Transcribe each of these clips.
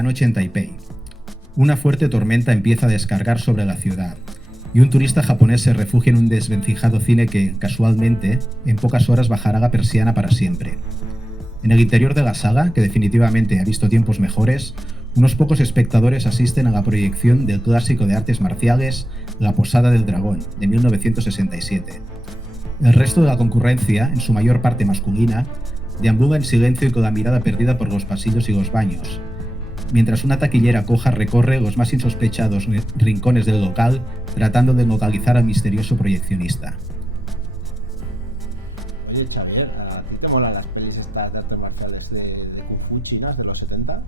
la noche en Taipei. Una fuerte tormenta empieza a descargar sobre la ciudad, y un turista japonés se refugia en un desvencijado cine que, casualmente, en pocas horas bajará la persiana para siempre. En el interior de la sala, que definitivamente ha visto tiempos mejores, unos pocos espectadores asisten a la proyección del clásico de artes marciales La Posada del Dragón, de 1967. El resto de la concurrencia, en su mayor parte masculina, deambula en silencio y con la mirada perdida por los pasillos y los baños, mientras una taquillera coja recorre los más insospechados rincones del local tratando de localizar al misterioso proyeccionista. Oye, Xavier, ¿a ti te molan las pelis estas de artes marciales de Kung Fu chinas de los 70?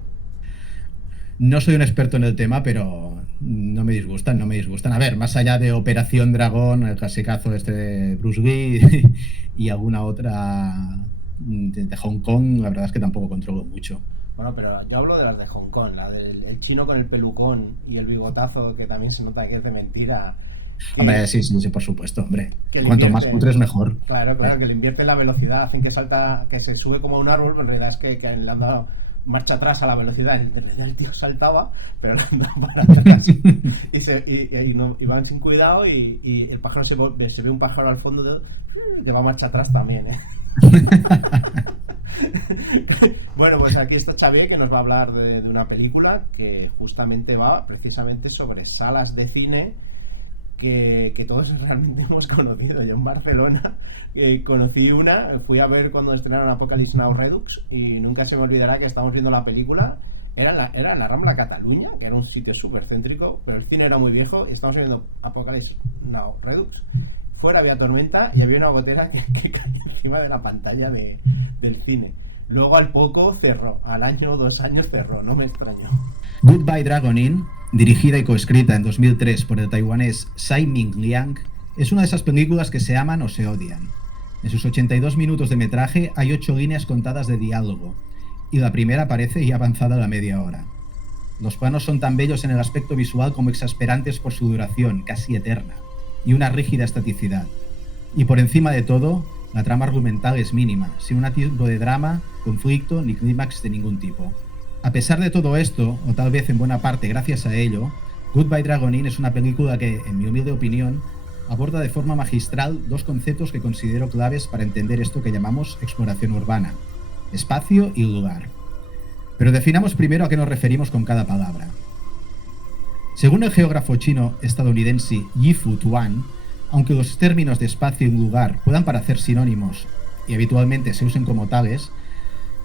No soy un experto en el tema, pero no me disgustan. A ver, más allá de Operación Dragón, el clasicazo de Bruce Lee y alguna otra de Hong Kong, la verdad es que tampoco controlo mucho. Bueno, pero yo hablo de las de Hong Kong, la del el chino con el pelucón y el bigotazo que también se nota que es de mentira. Hombre, sí, por supuesto, hombre. Que Cuanto más cutres, mejor. Claro, que le invierte la velocidad, hacen que salta, que se sube como a un árbol, pero en realidad es que le han dado marcha atrás a la velocidad. En realidad el tío saltaba, pero le han dado para atrás. y van sin cuidado y el pájaro se ve un pájaro al fondo que va a marcha atrás también, ¿eh? Bueno, pues aquí está Xavier, que nos va a hablar de una película que justamente va precisamente sobre salas de cine que todos realmente hemos conocido. Yo en Barcelona conocí una, fui a ver cuando estrenaron Apocalypse Now Redux y nunca se me olvidará que estábamos viendo la película. Era en la Rambla Cataluña, que era un sitio súper céntrico, pero el cine era muy viejo y estábamos viendo Apocalypse Now Redux. Fuera había tormenta y había una gotera que caía encima de la pantalla del cine. Luego al poco cerró, al año o 2 años cerró, no me extrañó. Goodbye Dragon Inn, dirigida y coescrita en 2003 por el taiwanés Tsai Ming Liang, es una de esas películas que se aman o se odian. En sus 82 minutos de metraje hay 8 líneas contadas de diálogo, y la primera aparece ya avanzada a la media hora. Los planos son tan bellos en el aspecto visual como exasperantes por su duración, casi eterna, y una rígida estaticidad. Y por encima de todo, la trama argumental es mínima, sin un tipo de drama, conflicto ni clímax de ningún tipo. A pesar de todo esto, o tal vez en buena parte gracias a ello, Goodbye Dragon Inn es una película que, en mi humilde opinión, aborda de forma magistral 2 conceptos que considero claves para entender esto que llamamos exploración urbana: espacio y lugar. Pero definamos primero a qué nos referimos con cada palabra. Según el geógrafo chino-estadounidense Yi-Fu Tuan, aunque los términos de espacio y lugar puedan parecer sinónimos y habitualmente se usen como tales,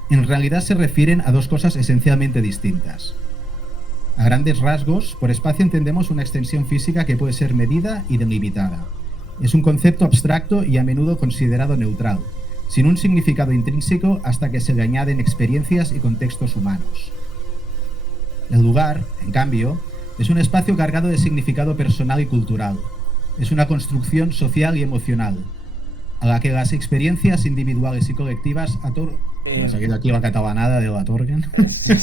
en realidad se refieren a 2 cosas esencialmente distintas. A grandes rasgos, por espacio entendemos una extensión física que puede ser medida y delimitada. Es un concepto abstracto y a menudo considerado neutral, sin un significado intrínseco hasta que se le añaden experiencias y contextos humanos. El lugar, en cambio, es un espacio cargado de significado personal y cultural. Es una construcción social y emocional, a la que las experiencias individuales y colectivas no sé aquí la catalanada de la otorgan. Sí.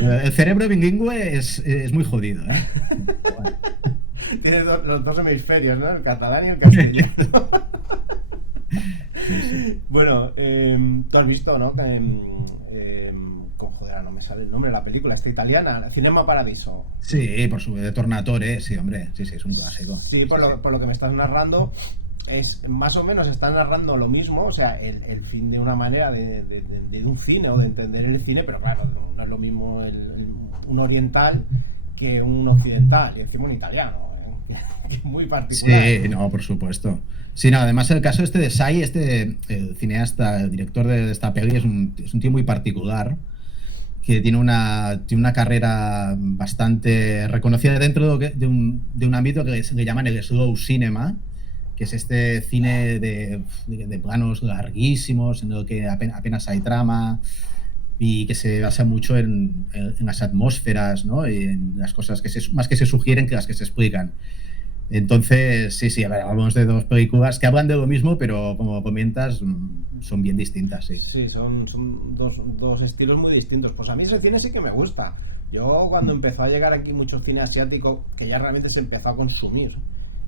El cerebro bilingüe es muy jodido, ¿eh? Tiene los 2 hemisferios, ¿no? El catalán y el castellano. Sí. Bueno, tú has visto, ¿no? Joder, no me sale el nombre de la película, esta italiana, Cinema Paradiso. Sí, por su de Tornatore, sí, hombre, sí, es un clásico. Sí, por lo que me estás narrando, es más o menos está narrando lo mismo, o sea, el fin de una manera de un cine o de entender el cine, pero claro, no es lo mismo un oriental que un occidental, y encima un italiano, que es muy particular. Sí, no, por supuesto. Sí, no, además el caso de Tsai, el cineasta, el director de esta peli, es un tío muy particular, que tiene una carrera bastante reconocida dentro de un ámbito que le llaman el slow cinema, que es este cine de planos larguísimos, en el que apenas hay trama y que se basa mucho en las atmósferas, ¿no? Y en las cosas más que se sugieren que las que se explican. Entonces, sí, a ver, hablamos de 2 películas que hablan de lo mismo, pero como comentas, son bien distintas, sí. Sí, son dos estilos muy distintos. Pues a mí ese cine sí que me gusta. Yo cuando empezó a llegar aquí mucho cine asiático, que ya realmente se empezó a consumir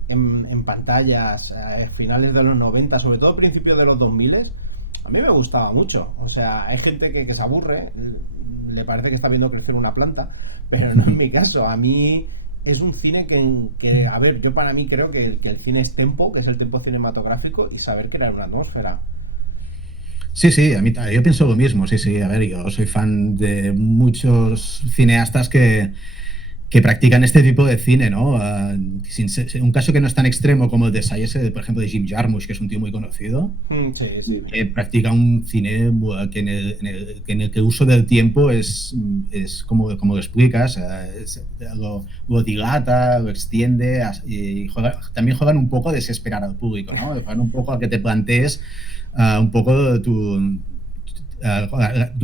en pantallas a finales de los 90, sobre todo a principios de los 2000, A mí me gustaba mucho. O sea, hay gente que se aburre, le parece que está viendo crecer una planta, pero no en mi caso. A mí es un cine a ver, yo para mí creo que el cine es tempo, que es el tempo cinematográfico, y saber crear una atmósfera. Sí, sí, yo pienso lo mismo, sí, sí. A ver, yo soy fan de muchos cineastas que practican este tipo de cine, ¿no? Un caso que no es tan extremo como el de Sayese, por ejemplo, de Jim Jarmusch, que es un tío muy conocido, Sí, sí. practica un cine que en el que el uso del tiempo es como lo explicas, lo dilata, lo extiende y también juegan un poco a desesperar al público, ¿no? Juegan un poco a que te plantees un poco tu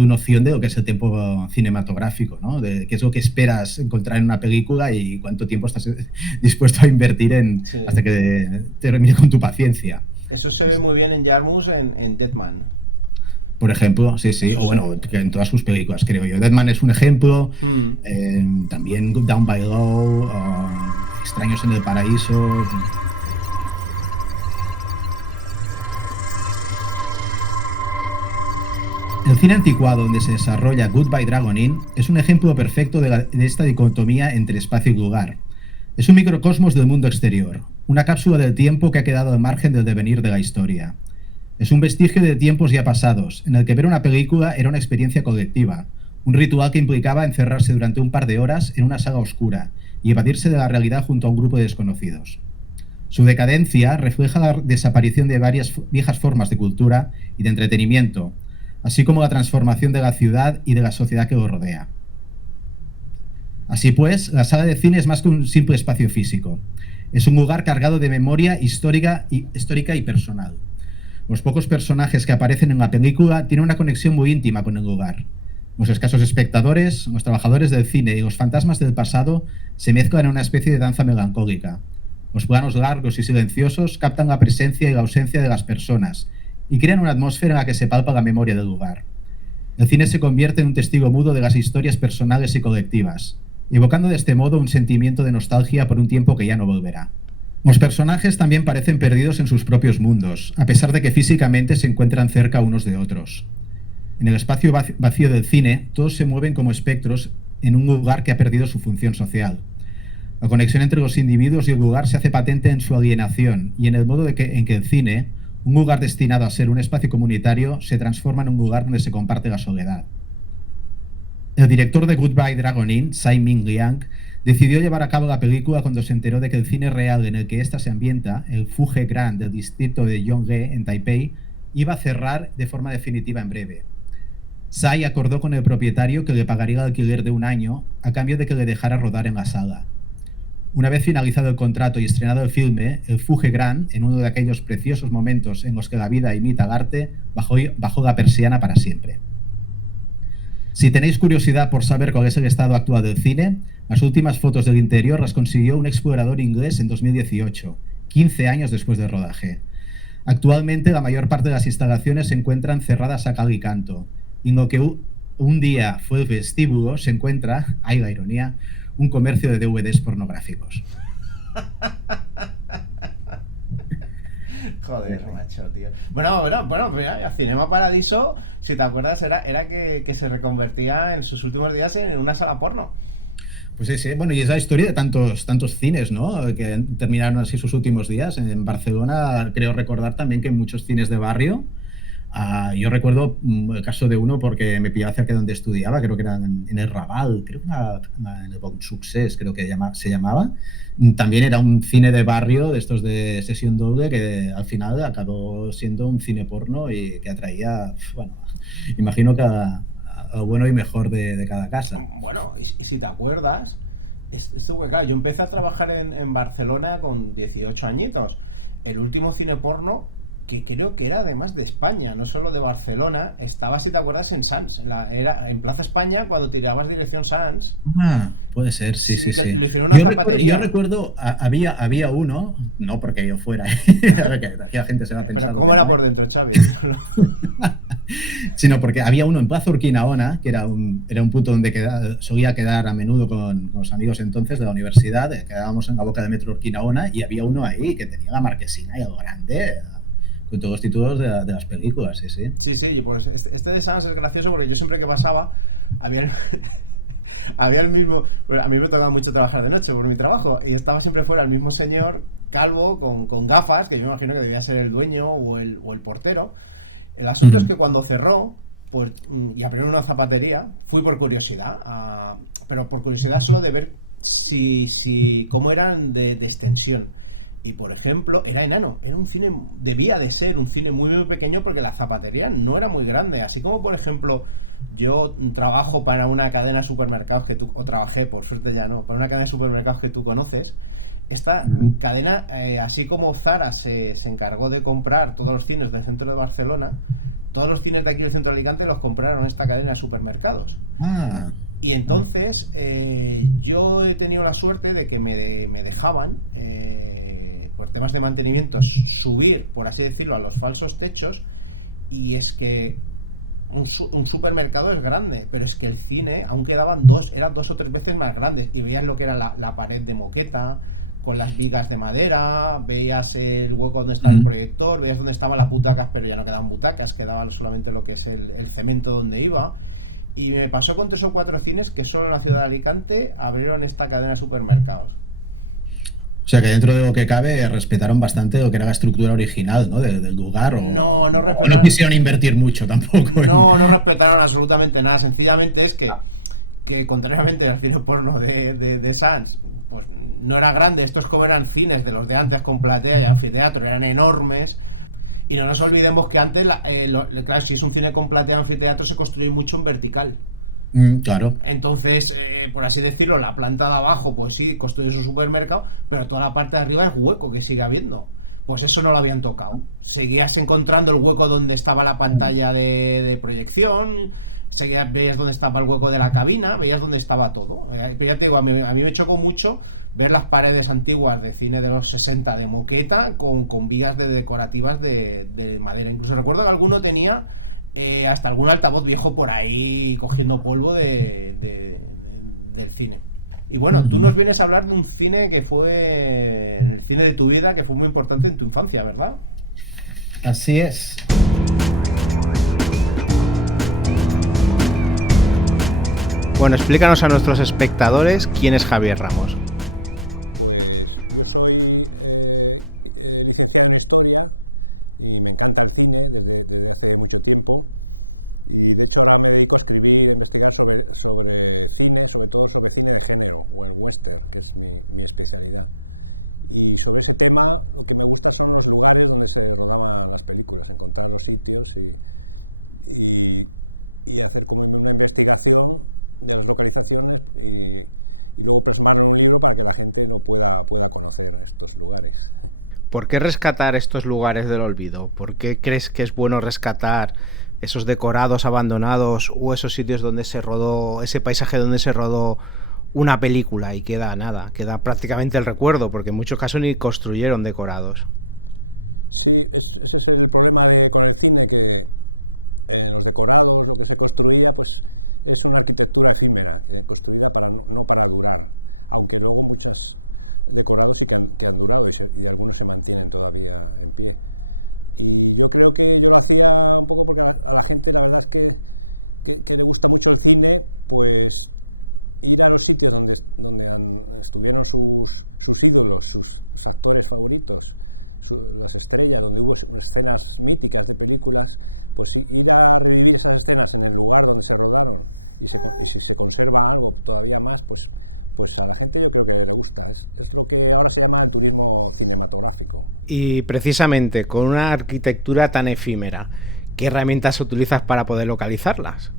noción de lo que es el tiempo cinematográfico, ¿no? De qué es lo que esperas encontrar en una película y cuánto tiempo estás dispuesto a invertir Sí. hasta que termine con tu paciencia. Eso se ve muy bien en Jarmus, en Deadman. Por ejemplo, sí, sí, Eso o se bueno, ve. en todas sus películas, creo yo. Deadman es un ejemplo, Mm. también Down by Law, Extraños en el Paraíso. El cine anticuado donde se desarrolla Goodbye Dragon Inn es un ejemplo perfecto de esta dicotomía entre espacio y lugar. Es un microcosmos del mundo exterior, una cápsula del tiempo que ha quedado al margen del devenir de la historia. Es un vestigio de tiempos ya pasados, en el que ver una película era una experiencia colectiva, un ritual que implicaba encerrarse durante un par de horas en una sala oscura y evadirse de la realidad junto a un grupo de desconocidos. Su decadencia refleja la desaparición de varias viejas formas de cultura y de entretenimiento, así como la transformación de la ciudad y de la sociedad que lo rodea. Así pues, la sala de cine es más que un simple espacio físico. Es un lugar cargado de memoria histórica y personal. Los pocos personajes que aparecen en la película tienen una conexión muy íntima con el lugar. Los escasos espectadores, los trabajadores del cine y los fantasmas del pasado se mezclan en una especie de danza melancólica. Los planos largos y silenciosos captan la presencia y la ausencia de las personas y crean una atmósfera en la que se palpa la memoria del lugar. El cine se convierte en un testigo mudo de las historias personales y colectivas, evocando de este modo un sentimiento de nostalgia por un tiempo que ya no volverá. Los personajes también parecen perdidos en sus propios mundos, a pesar de que físicamente se encuentran cerca unos de otros. En el espacio vacío del cine, todos se mueven como espectros en un lugar que ha perdido su función social. La conexión entre los individuos y el lugar se hace patente en su alienación y en el modo en que el cine, un lugar destinado a ser un espacio comunitario, se transforma en un lugar donde se comparte la soledad. El director de Goodbye Dragon Inn, Tsai Ming Liang, decidió llevar a cabo la película cuando se enteró de que el cine real en el que ésta se ambienta, el Fuge Grand del distrito de Yonghe, en Taipei, iba a cerrar de forma definitiva en breve. Tsai acordó con el propietario que le pagaría el alquiler de un año a cambio de que le dejara rodar en la sala. Una vez finalizado el contrato y estrenado el filme, el Fuge Grand, en uno de aquellos preciosos momentos en los que la vida imita al arte, bajó la persiana para siempre. Si tenéis curiosidad por saber cuál es el estado actual del cine, las últimas fotos del interior las consiguió un explorador inglés en 2018, 15 años después del rodaje. Actualmente la mayor parte de las instalaciones se encuentran cerradas a cal y canto, y en lo que un día fue el vestíbulo se encuentra, hay la ironía, un comercio de DVDs pornográficos. Joder, macho, tío. Bueno, mira, Cinema Paradiso, si te acuerdas, era que se reconvertía en sus últimos días en una sala porno. Pues sí, bueno, y es la historia de tantos cines, ¿no? Que terminaron así sus últimos días. En Barcelona, creo recordar también que en muchos cines de barrio. Yo recuerdo el caso de uno porque me pillaba cerca de donde estudiaba, creo que era en el Raval, creo que era en el Bon Succés, creo que se llamaba. También era un cine de barrio, de estos de sesión doble, que al final acabó siendo un cine porno y que atraía, bueno, imagino que a lo bueno y mejor de cada casa. Bueno, y si te acuerdas, esto que claro, yo empecé a trabajar en Barcelona con 18 añitos. El último cine porno, que creo que era además de España, no solo de Barcelona, estaba, si te acuerdas, en Sants. Era en Plaza España, cuando tirabas dirección Sants. Puede ser, sí, Sí, sí, sí. le hicieron una Yo zapatería. recuerdo, había uno, no porque yo fuera, ahora que aquí la gente se va a pensar Pero lo ¿cómo que era no, por dentro, Xavi? sino porque había uno en Plaza Urquinaona, que era un punto donde solía quedar a menudo con los amigos entonces de la universidad, quedábamos en la boca de Metro Urquinaona y había uno ahí que tenía la marquesina y algo grande, con todos los títulos de las películas, sí, sí. Sí, sí, pues este de Sans es gracioso porque yo siempre que pasaba había el, había el mismo. Bueno, a mí me tocaba mucho trabajar de noche por mi trabajo y estaba siempre fuera el mismo señor calvo con gafas, que yo me imagino que debía ser el dueño o el portero. El asunto es Ujú. que cuando cerró, pues, y abrieron una zapatería, fui por curiosidad, pero por curiosidad solo de ver cómo eran de extensión. Y por ejemplo, era enano, era un cine, debía de ser un cine muy muy pequeño porque la zapatería no era muy grande. Así como por ejemplo, yo trabajo para una cadena de supermercados que tú, o trabajé, por suerte ya no, para una cadena de supermercados que tú conoces. Esta Ujú. cadena, así como Zara se encargó de comprar todos los cines del centro de Barcelona, todos los cines de aquí del centro de Alicante los compraron esta cadena de supermercados. Ah, Y ah. entonces yo he tenido la suerte de que me dejaban, por temas de mantenimiento, subir, por así decirlo, a los falsos techos. Y es que un supermercado es grande, pero es que el cine aún quedaban dos, eran 2 o 3 veces más grandes. Y veías lo que era la pared de moqueta, con las vigas de madera, veías el hueco donde estaba el Ujú. proyector, veías donde estaban las butacas, pero ya no quedaban butacas, quedaba solamente lo que es el cemento donde iba. Y me pasó con 3 o 4 cines que solo en la ciudad de Alicante abrieron esta cadena de supermercados. O sea que dentro de lo que cabe respetaron bastante lo que era la estructura original, ¿no? Del lugar No, no o no respetaron, quisieron invertir mucho tampoco no respetaron absolutamente nada. Sencillamente es que contrariamente al cine porno de Sans, pues no era grande. Estos como eran cines de los de antes con platea y anfiteatro, eran enormes. Y no nos olvidemos que antes, claro, si es un cine con platea y anfiteatro, se construye mucho en vertical. Claro. Entonces, por así decirlo, la planta de abajo, pues sí, construye su supermercado, pero toda la parte de arriba es hueco que sigue habiendo. Pues eso no lo habían tocado. Seguías encontrando el hueco donde estaba la pantalla de proyección, veías dónde estaba el hueco de la cabina, veías dónde estaba todo. Pero ya te digo, a mí me chocó mucho ver las paredes antiguas de cine de los 60 de moqueta con vigas decorativas de madera. Incluso recuerdo que alguno tenía hasta algún altavoz viejo por ahí cogiendo polvo del cine. Y bueno, tú Ujú. nos vienes a hablar de un cine que fue el cine de tu vida, que fue muy importante en tu infancia, ¿verdad? Así es. Bueno, explícanos a nuestros espectadores quién es Javier Ramos. ¿Por qué rescatar estos lugares del olvido? ¿Por qué crees que es bueno rescatar esos decorados abandonados o esos sitios donde se rodó, ese paisaje donde se rodó una película y queda nada, queda prácticamente el recuerdo, porque en muchos casos ni construyeron decorados? Y precisamente con una arquitectura tan efímera, ¿qué herramientas utilizas para poder localizarlas?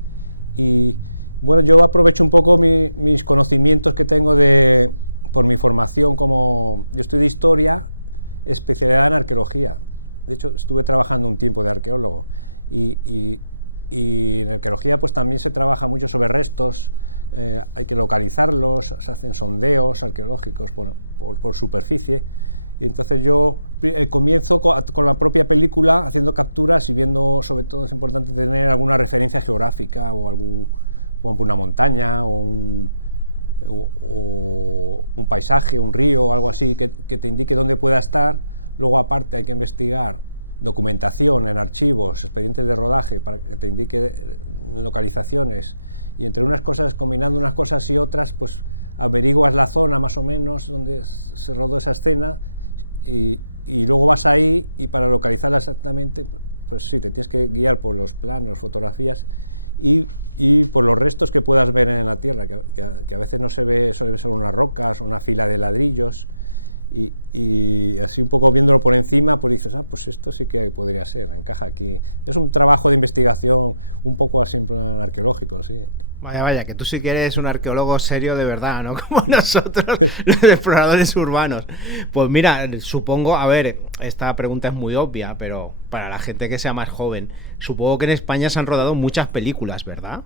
Vaya, vaya, que tú sí que eres un arqueólogo serio de verdad, ¿no? Como nosotros, los exploradores urbanos. Pues mira, supongo, a ver, esta pregunta es muy obvia, pero para la gente que sea más joven, supongo que en España se han rodado muchas películas, ¿verdad?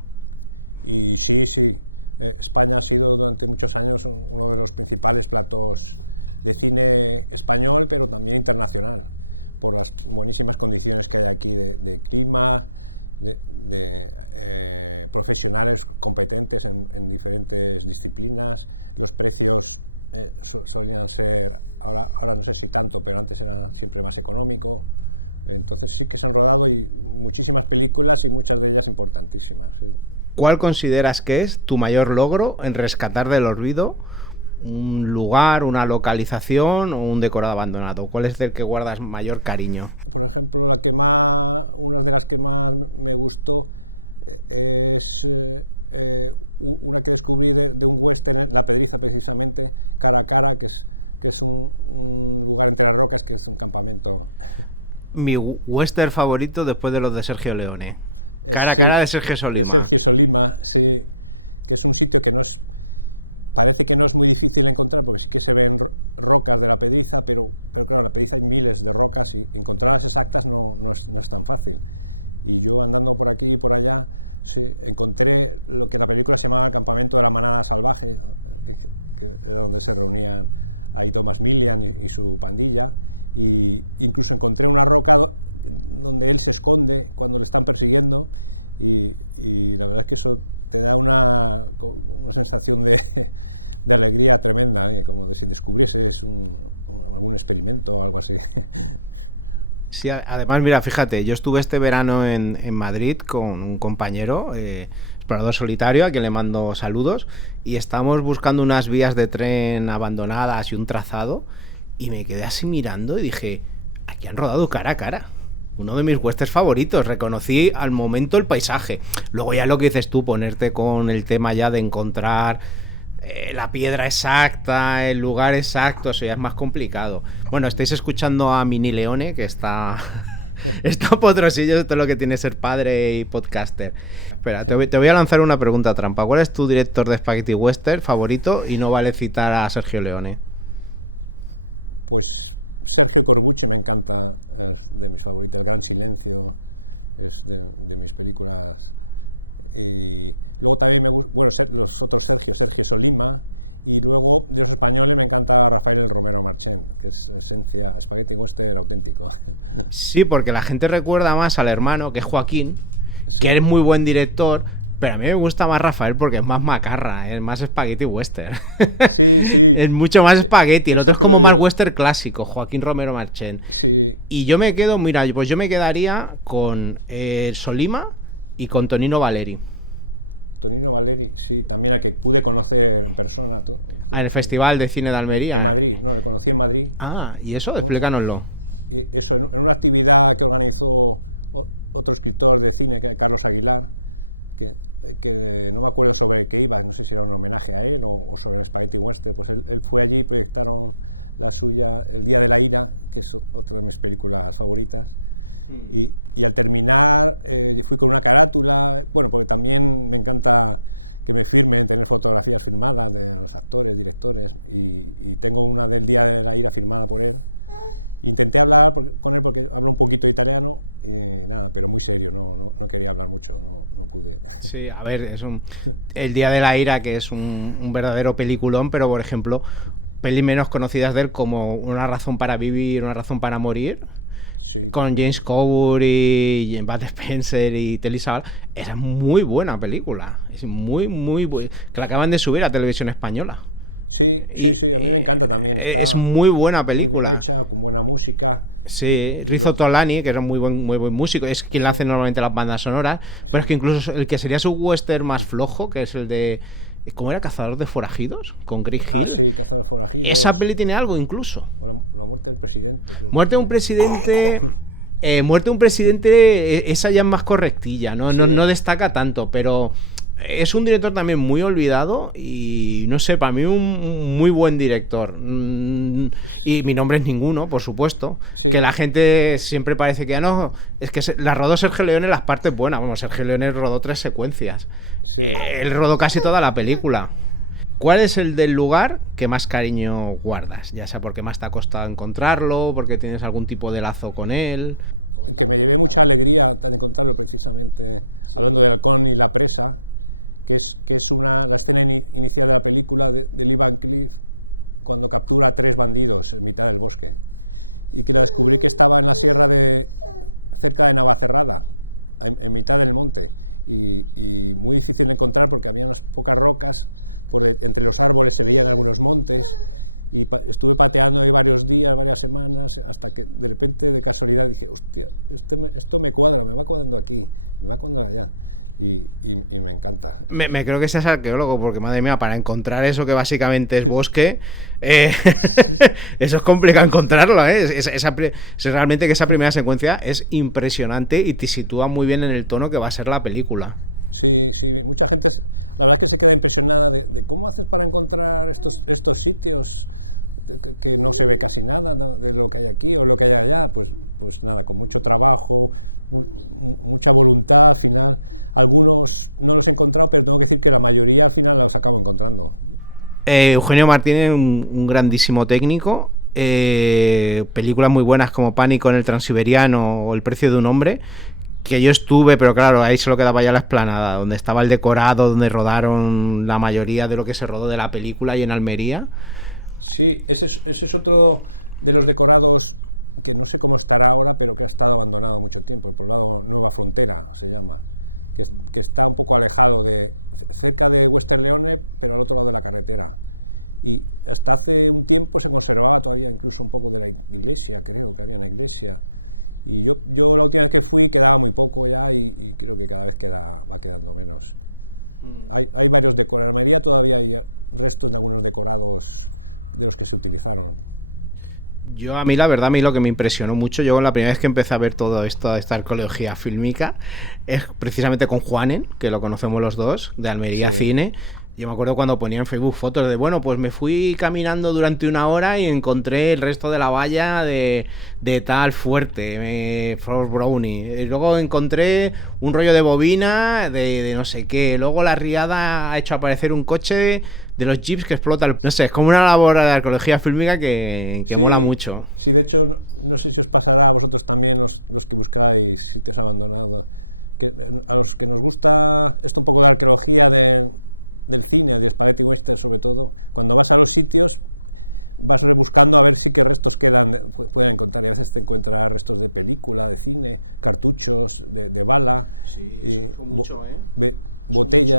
¿Cuál consideras que es tu mayor logro en rescatar del olvido un lugar, una localización o un decorado abandonado? ¿Cuál es el que guardas mayor cariño? Mi western favorito después de los de Sergio Leone. Cara a cara de Sergio Solima. Sí, además, mira, fíjate, yo estuve este verano en Madrid con un compañero, explorador solitario, a quien le mando saludos, y estábamos buscando unas vías de tren abandonadas y un trazado, y me quedé así mirando y dije, aquí han rodado cara a cara. Uno de mis westerns favoritos, reconocí al momento el paisaje. Luego ya lo que dices tú, ponerte con el tema ya de encontrar la piedra exacta, el lugar exacto, eso ya es más complicado. Bueno, estáis escuchando a Mini Leone, que está está potrosillo de todo lo que tiene ser padre y podcaster. Espera, te voy a lanzar una pregunta trampa. ¿Cuál es tu director de Spaghetti Western favorito? Y no vale citar a Sergio Leone. Sí, porque la gente recuerda más al hermano, que es Joaquín, que es muy buen director, pero a mí me gusta más Rafael porque es más macarra, es más spaghetti western. Es mucho más spaghetti, el otro es como más western clásico, Joaquín Romero Marchén. Y yo me quedo, mira, pues yo me quedaría con Solima y con Tonino Valeri. Ah, en el Festival de Cine de Almería. Ah, ¿y eso? Explícanoslo. Sí, a ver, El Día de la Ira, que es un verdadero peliculón, pero por ejemplo, pelis menos conocidas de él como Una razón para vivir, Una razón para morir, con James Coburn y Bud Spencer y Telly Savalas, esa es muy buena película. Es muy, muy buena. Que la acaban de subir a Televisión Española. Y es muy buena película. Sí, Rizzo Tolani, que era un muy buen músico, es quien le hace normalmente las bandas sonoras, pero es que incluso el que sería su western más flojo, que es el de... ¿Cómo era? Cazador de forajidos, con Greg Hill. Esa peli tiene algo incluso. Muerte de un presidente... Muerte de un presidente, esa ya es más correctilla, no destaca tanto, pero es un director también muy olvidado y no sé, para mí un muy buen director. Y mi nombre es ninguno, por supuesto, que la gente siempre parece que ya no, es que la rodó Sergio Leone en las partes buenas. Bueno, Sergio Leone rodó 3 secuencias. Él rodó casi toda la película. ¿Cuál es el del lugar que más cariño guardas? Ya sea porque más te ha costado encontrarlo, porque tienes algún tipo de lazo con él. Me creo que seas arqueólogo, porque madre mía, para encontrar eso que básicamente es bosque, eh, eso es complicado encontrarlo, ¿eh? Realmente que esa primera secuencia es impresionante y te sitúa muy bien en el tono que va a ser la película. Eugenio Martínez, un grandísimo técnico. Películas muy buenas como Pánico en el Transiberiano o El precio de un hombre, que yo estuve, pero claro, ahí solo quedaba ya la explanada, donde estaba el decorado, donde rodaron la mayoría de lo que se rodó de la película y en Almería. Sí, ese es otro de los de... Yo a mí la verdad, a mí lo que me impresionó mucho, yo la primera vez que empecé a ver todo esto, esta arqueología fílmica, es precisamente con Juanen, que lo conocemos los dos, de Almería Cine. Yo me acuerdo cuando ponía en Facebook fotos de, bueno, pues me fui caminando durante una hora y encontré el resto de la valla de tal fuerte, Frost Brownie. Y luego encontré un rollo de bobina de no sé qué. Luego la riada ha hecho aparecer un coche de los jeeps que explota. No sé, es como una labor de arqueología fílmica que Sí, mola mucho. sí, de hecho, no sé. Sí, eso fue mucho, ¿eh? Es mucho.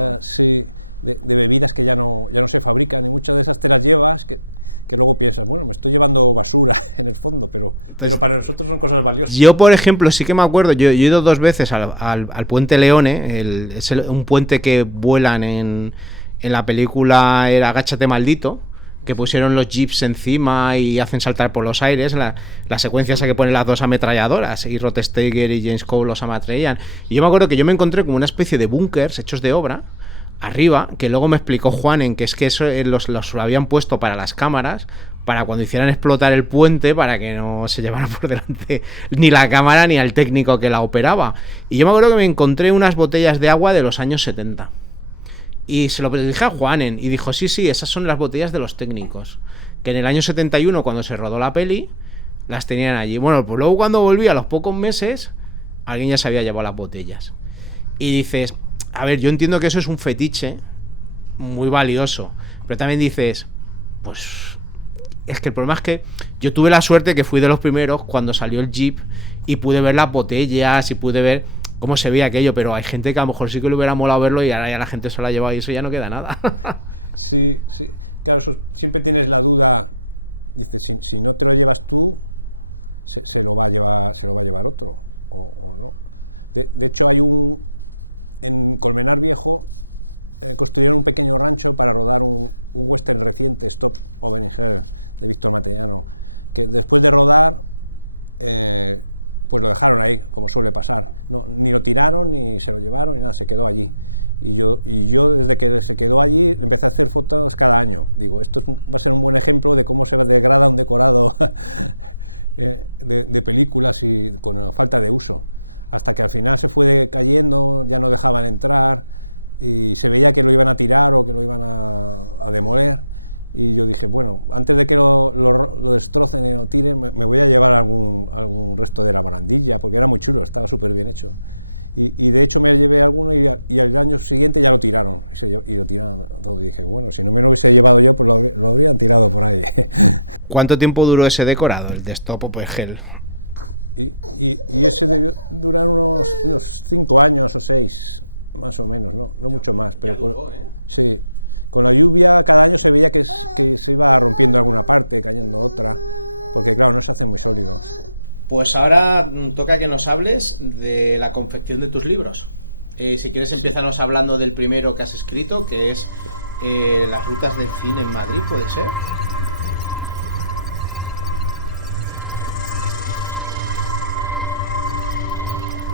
Pero Entonces, para nosotros son cosas valiosas. yo, por ejemplo, sí que me acuerdo, yo he ido dos veces al puente Leone, un puente que vuelan en la película era Agáchate maldito, que pusieron los jeeps encima y hacen saltar por los aires, la secuencia esa que ponen las dos ametralladoras, y Rod Steiger y James Cole los ametrallan. Y yo me acuerdo que yo me encontré como una especie de búnkers hechos de obra, arriba, que luego me explicó Juan en que es que eso los habían puesto para las cámaras, para cuando hicieran explotar el puente, para que no se llevara por delante ni la cámara ni al técnico que la operaba. Y yo me acuerdo que me encontré unas botellas de agua de los años 70. Y se lo dije a Juanen y dijo, sí, sí, esas son las botellas de los técnicos. Que en el año 71, cuando se rodó la peli, las tenían allí. Bueno, pues luego cuando volví a los pocos meses, alguien ya se había llevado las botellas. Y dices, a ver, yo entiendo que eso es un fetiche muy valioso, pero también dices, pues es que el problema es que yo tuve la suerte que fui de los primeros cuando salió el Jeep y pude ver las botellas y pude ver cómo se veía aquello, pero hay gente que a lo mejor sí que le hubiera molado verlo y ahora ya la gente se lo ha llevado y eso ya no queda nada. Sí, sí. Claro, siempre tienes la duda. cuánto tiempo duró ese decorado, el de Stop Open Hell? Ya duró, ¿eh? Pues ahora toca que nos hables de la confección de tus libros. Si quieres, empiézanos hablando del primero que has escrito, que es Las rutas del cine en Madrid, ¿puede ser?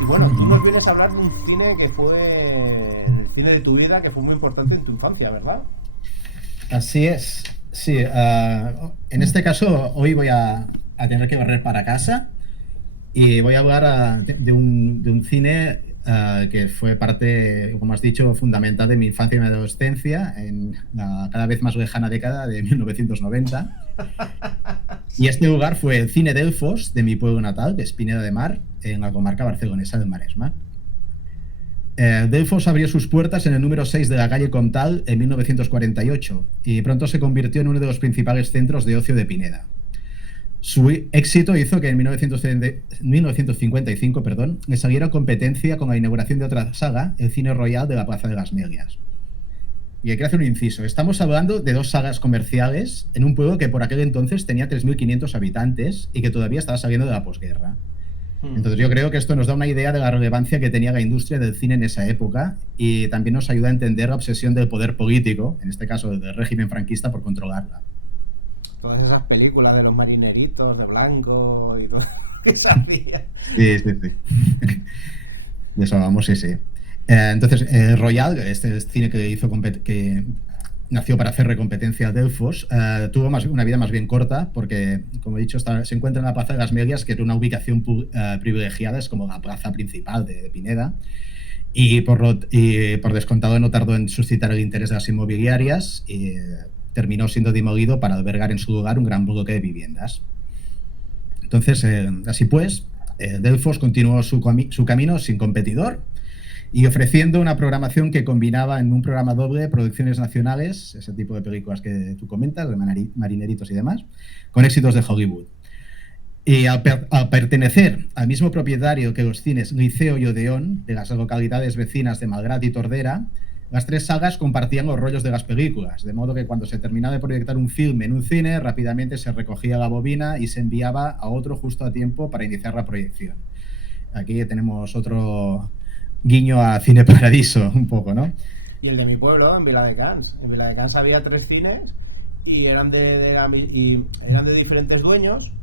Y bueno, tú nos vienes a hablar de un cine que fue el cine de tu vida, que fue muy importante en tu infancia, ¿verdad? Así es, sí. En este caso, hoy voy a tener que barrer para casa y voy a hablar de un cine que fue parte, como has dicho, fundamental de mi infancia y mi adolescencia en la cada vez más lejana década de 1990. Y este lugar fue el Cine Delfos de mi pueblo natal, que es Pineda de Mar, en la comarca barcelonesa del Maresma. Delfos abrió sus puertas en el número 6 de la calle Comtal en 1948 y pronto se convirtió en uno de los principales centros de ocio de Pineda. Su éxito hizo que en 1955 le saliera competencia con la inauguración de otra saga, el Cine Royal de la Plaza de las Melias. Y hay que hacer un inciso. Estamos hablando de dos salas comerciales en un pueblo que por aquel entonces tenía 3.500 habitantes y que todavía estaba saliendo de la posguerra. Entonces yo creo que esto nos da una idea de la relevancia que tenía la industria del cine en esa época y también nos ayuda a entender la obsesión del poder político, en este caso del régimen franquista, por controlarla. Todas esas películas de los marineritos, de blanco y todo que se hacía. Sí. De eso vamos, sí. Entonces, Royal, este cine que nació para hacer recompetencia a Delfos, tuvo una vida más bien corta porque, como he dicho, se encuentra en la Plaza de las Melias, que es una ubicación privilegiada, es como la plaza principal de Pineda, y por descontado no tardó en suscitar el interés de las inmobiliarias y terminó siendo demolido para albergar en su lugar un gran bloque de viviendas. Entonces, así pues, Delfos continuó su camino sin competidor y ofreciendo una programación que combinaba en un programa doble producciones nacionales, ese tipo de películas que tú comentas, de marineritos y demás, con éxitos de Hollywood. Y al pertenecer al mismo propietario que los cines Liceo y Odeón, de las localidades vecinas de Malgrat y Tordera, las tres sagas compartían los rollos de las películas, de modo que cuando se terminaba de proyectar un film en un cine, rápidamente se recogía la bobina y se enviaba a otro justo a tiempo para iniciar la proyección. Aquí tenemos otro guiño a Cine Paradiso, un poco, ¿no? Y el de mi pueblo, en Viladecans. En Viladecans había 3 cines y eran de diferentes dueños,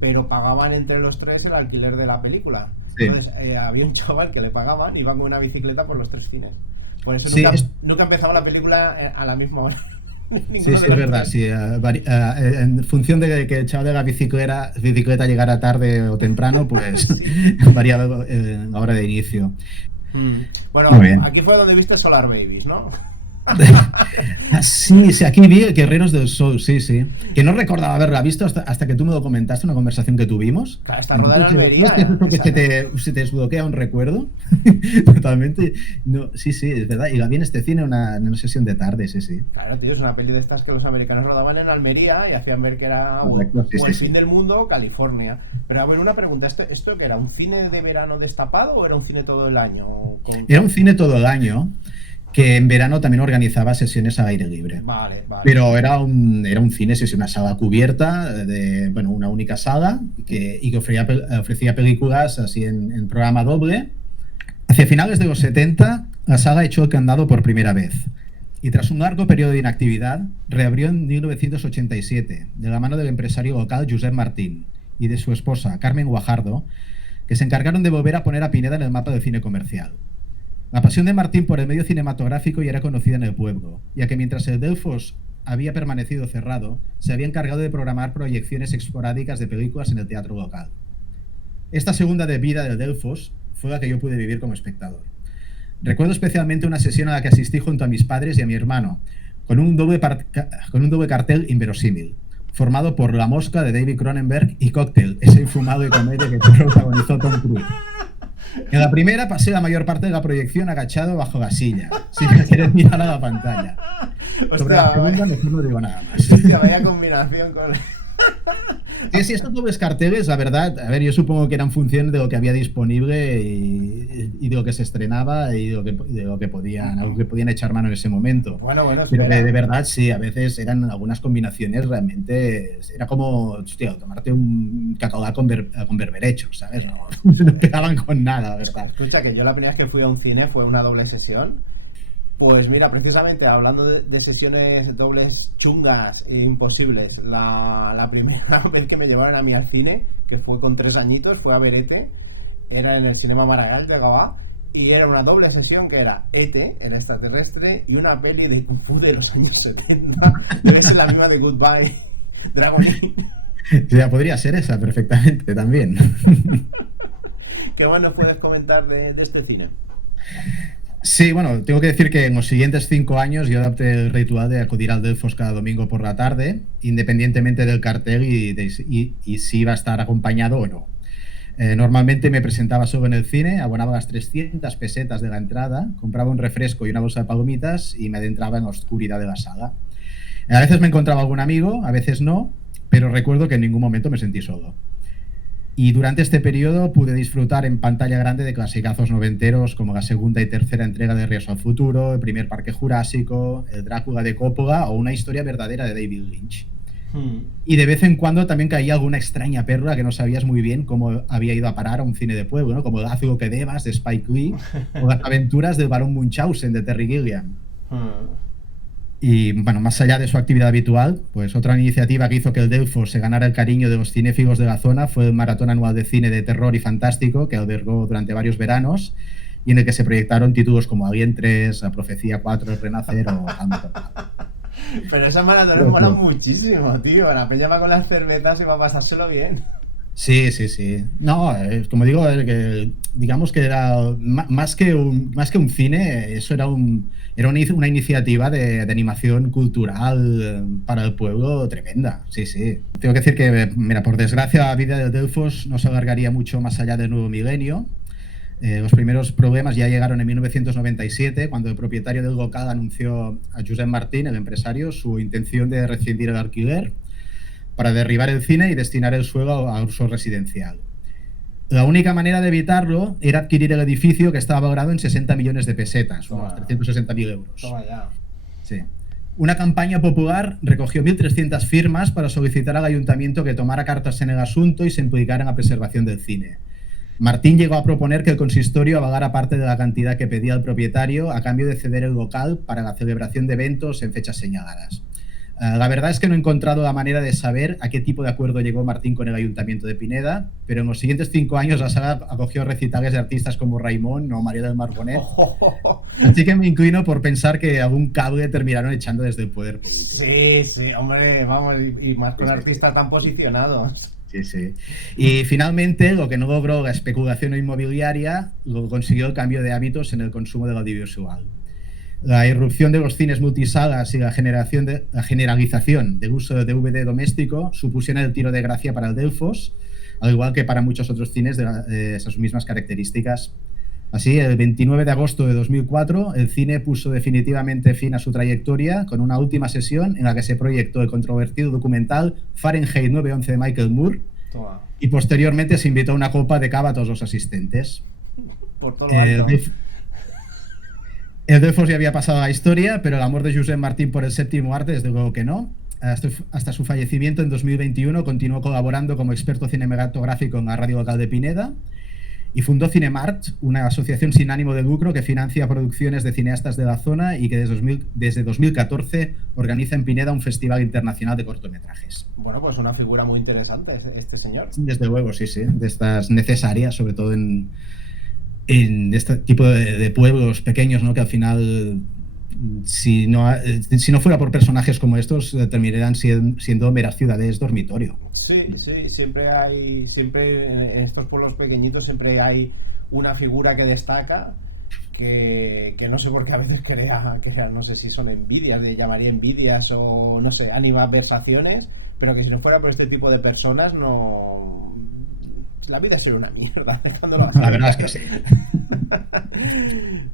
pero pagaban entre los 3 el alquiler de la película. Sí. Entonces había un chaval que le pagaban y iba con una bicicleta por los 3 cines. Por eso sí, nunca empezaba la película a la misma hora. Sí, es verdad. Sí, en función de que el chaval de la bicicleta llegara tarde o temprano, pues sí. Variaba la hora de inicio. Bueno, aquí fue donde viste Solar Babies, ¿no? Sí, aquí vi Guerreros del Sol, sí. Que no recordaba haberla visto hasta que tú me lo comentaste, una conversación que tuvimos. Claro, está rodada en Almería. Se te desbloquea un recuerdo. Totalmente. No, sí, es verdad. Y la vi en este cine en una sesión de tarde, sí. Claro, tío, es una peli de estas que los americanos rodaban en Almería y hacían ver que era el fin del mundo, California. Pero a ver, una pregunta, ¿esto qué era? ¿Un cine de verano destapado o era un cine todo el año? Era un cine todo el año, que en verano también organizaba sesiones al aire libre. Vale. Pero era un cine, una sala cubierta, una única sala, y que ofrecía películas así en programa doble. Hacia finales de los 70, la sala echó el candado por primera vez. Y tras un largo periodo de inactividad, reabrió en 1987, de la mano del empresario local Josep Martín y de su esposa, Carmen Guajardo, que se encargaron de volver a poner a Pineda en el mapa del cine comercial. La pasión de Martín por el medio cinematográfico ya era conocida en el pueblo, ya que mientras el Delfos había permanecido cerrado, se había encargado de programar proyecciones esporádicas de películas en el teatro local. Esta segunda vida del Delfos fue la que yo pude vivir como espectador. Recuerdo especialmente una sesión a la que asistí junto a mis padres y a mi hermano, con un doble cartel inverosímil, formado por La Mosca de David Cronenberg y Cóctel, ese infumado de comedia que protagonizó Tom Cruise. En la primera pasé la mayor parte de la proyección agachado bajo la silla, sin querer mirar a la pantalla. Sobre la segunda mejor no digo nada más. Hostia, vaya combinación con... Sí, estos dobles carteles, la verdad, a ver, yo supongo que eran función de lo que había disponible y de lo que se estrenaba y de lo que podían, algo que podían echar mano en ese momento. Bueno, Pero espera. de verdad, sí, a veces eran algunas combinaciones realmente. Era como, hostia, tomarte un cacao con berberecho, ¿sabes? No, no pegaban con nada, la verdad. Escucha, que yo la primera vez que fui a un cine fue una doble sesión. Pues mira, precisamente hablando de sesiones dobles chungas e imposibles, la primera vez que me llevaron a mí al cine, que fue con 3 añitos, fue a ver E.T., era en el Cinema Maragall de Gavà, y era una doble sesión que era E.T., el extraterrestre, y una peli de Kung Fu de los años 70, que es la misma de Goodbye, Dragon Inn. O sea, podría ser esa perfectamente también. ¿Qué bueno puedes comentar de este cine? Sí, bueno, tengo que decir que en los siguientes 5 años yo adopté el ritual de acudir al Delfos cada domingo por la tarde, independientemente del cartel y si iba a estar acompañado o no. Normalmente me presentaba solo en el cine, abonaba las 300 pesetas de la entrada, compraba un refresco y una bolsa de palomitas y me adentraba en la oscuridad de la sala. A veces me encontraba algún amigo, a veces no, pero recuerdo que en ningún momento me sentí solo. Y durante este periodo pude disfrutar en pantalla grande de clasicazos noventeros como la segunda y tercera entrega de Regreso al Futuro, el primer Parque Jurásico, el Drácula de Coppola o una historia verdadera de David Lynch. Y de vez en cuando también caía alguna extraña perla que no sabías muy bien cómo había ido a parar a un cine de pueblo, ¿no? Como Haz lo que debas de Spike Lee o las aventuras del barón Munchausen de Terry Gilliam. Y bueno, más allá de su actividad habitual, pues otra iniciativa que hizo que el Delfos se ganara el cariño de los cinéfigos de la zona fue el maratón anual de cine de terror y fantástico que albergó durante varios veranos y en el que se proyectaron títulos como Alien 3, La Profecía 4, El Renacer o Hamilton. Pero esos maratones molan muchísimo, tío. La peña va con las cervezas y va a pasárselo bien. Sí, sí, sí. No, como digo, que, digamos que era más que un cine, eso era una iniciativa de animación cultural para el pueblo tremenda. Sí, sí. Tengo que decir que, mira, por desgracia, la vida de Delfos no se alargaría mucho más allá del nuevo milenio. Los primeros problemas ya llegaron en 1997, cuando el propietario del local anunció a Josep Martín, el empresario, su intención de rescindir el alquiler para derribar el cine y destinar el suelo a uso residencial. La única manera de evitarlo era adquirir el edificio que estaba valorado en 60 millones de pesetas, unos 360.000 euros. Toma ya. Sí. Una campaña popular recogió 1.300 firmas para solicitar al ayuntamiento que tomara cartas en el asunto y se implicara en la preservación del cine. Martín llegó a proponer que el consistorio avalara parte de la cantidad que pedía el propietario a cambio de ceder el local para la celebración de eventos en fechas señaladas. La verdad es que no he encontrado la manera de saber a qué tipo de acuerdo llegó Martín con el Ayuntamiento de Pineda, pero en los siguientes 5 años la sala acogió recitales de artistas como Raimon o María del Mar Bonet. Así que me inclino por pensar que algún cable terminaron echando desde el poder político. Sí, sí, hombre, vamos, y más con artistas tan posicionados. Sí, sí. Y finalmente, lo que no logró la especulación inmobiliaria, lo consiguió el cambio de hábitos en el consumo del audiovisual. La irrupción de los cines multisalas y la generalización del uso de DVD doméstico supusieron el tiro de gracia para el Delfos, al igual que para muchos otros cines de esas mismas características. Así, el 29 de agosto de 2004, el cine puso definitivamente fin a su trayectoria con una última sesión en la que se proyectó el controvertido documental Fahrenheit 9/11 de Michael Moore. Toma. Y posteriormente se invitó a una copa de cava a todos los asistentes. Por todo lo alto. El Delfos ya había pasado a la historia, pero el amor de Josep Martín por el séptimo arte, desde luego que no. Hasta su fallecimiento en 2021 continuó colaborando como experto cinematográfico en la radio local de Pineda y fundó Cinemart, una asociación sin ánimo de lucro que financia producciones de cineastas de la zona y que desde 2014 organiza en Pineda un festival internacional de cortometrajes. Bueno, pues una figura muy interesante este señor. Desde luego, sí, sí, de estas necesarias, sobre todo en este tipo de pueblos pequeños, ¿no? Que al final, si no fuera por personajes como estos, terminarían siendo meras ciudades dormitorio. Sí, sí, siempre en estos pueblos pequeñitos siempre hay una figura que destaca, que no sé por qué a veces crea, no sé si son envidias, llamaría envidias o no sé, animadversaciones, pero que si no fuera por este tipo de personas no... La vida sería una mierda. La verdad es que sí.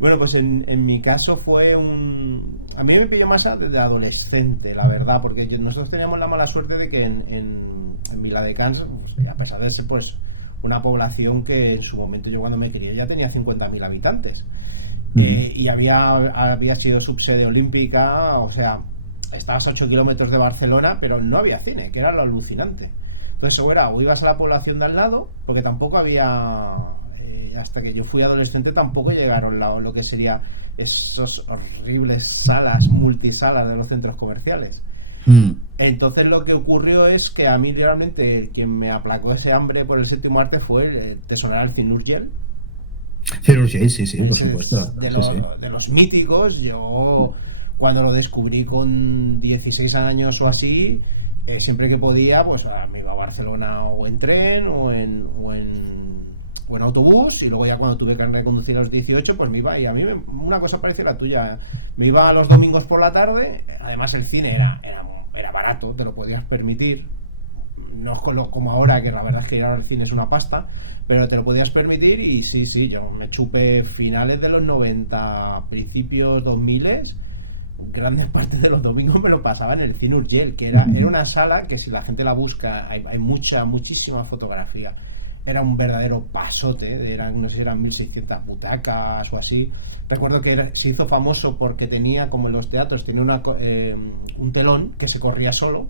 Bueno, pues en mi caso fue a mí me pilló más de adolescente, la verdad, porque nosotros teníamos la mala suerte de que en en Viladecans, pues, a pesar de ser pues una población que en su momento yo cuando me crié ya tenía 50.000 habitantes. Y había sido subsede olímpica, o sea, estabas a 8 kilómetros de Barcelona, pero no había cine, que era lo alucinante. Entonces o ibas a la población de al lado, porque tampoco había, hasta que yo fui adolescente tampoco llegaron lo que sería esas horribles salas, multisalas de los centros comerciales. Entonces lo que ocurrió es que a mí realmente quien me aplacó ese hambre por el séptimo arte fue, ¿te sonará el Cine Urgell? Sí, por supuesto. De los míticos. Yo cuando lo descubrí con 16 años o así, siempre que podía, pues me iba a Barcelona o en tren o en autobús, y luego ya cuando tuve carnet de conducir a los 18 pues me iba, y a mí una cosa parecida a la tuya, me iba los domingos por la tarde. Además el cine era barato, te lo podías permitir, no es como ahora, que la verdad es que ir al cine es una pasta, pero te lo podías permitir. Y sí, yo me chupé finales de los 90, principios 2000, grandes partes de los domingos me lo pasaba en el Cine Urgell, que era una sala que, si la gente la busca, hay muchísima fotografía. Era un verdadero pasote, no sé si eran 1600 butacas o así. Recuerdo que se hizo famoso porque tenía, como en los teatros, tenía un telón que se corría solo,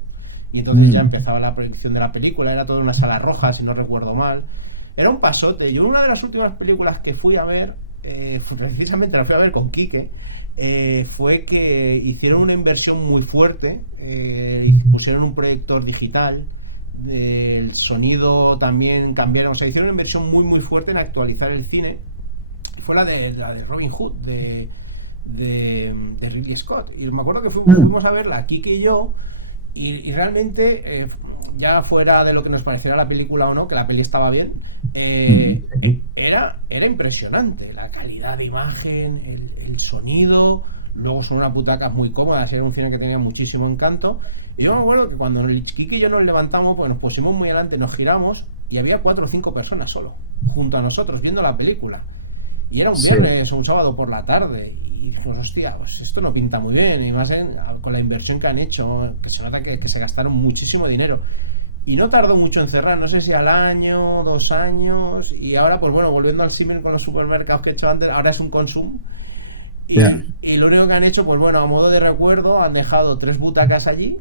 y entonces ya empezaba la proyección de la película. Era toda una sala roja, si no recuerdo mal. Era un pasote. Yo, una de las últimas películas que fui a ver, precisamente la fui a ver con Quique, fue que hicieron una inversión muy fuerte, pusieron un proyector digital, el sonido también cambiaron, o sea, hicieron una inversión muy fuerte en actualizar el cine. Fue la de Robin Hood de Ridley Scott, y me acuerdo que fuimos a verla Kike y yo, y realmente, ya fuera de lo que nos pareciera la película o no, que la peli estaba bien, era impresionante la calidad de imagen, el sonido. Luego son unas butacas muy cómodas, era un cine que tenía muchísimo encanto. Y yo me acuerdo que cuando el Kiki y yo nos levantamos, pues nos pusimos muy adelante, nos giramos y había 4 o 5 personas solo junto a nosotros viendo la película. Y era un viernes o un sábado por la tarde. Y dijimos, hostia, pues esto no pinta muy bien. Y más con la inversión que han hecho, que se nota que se gastaron muchísimo dinero. Y no tardó mucho en cerrar, no sé si al año, 2 años. Y ahora, pues bueno, volviendo al símil con los supermercados que he hecho antes, ahora es un Consum. Y lo único que han hecho, pues bueno, a modo de recuerdo, han dejado 3 butacas allí,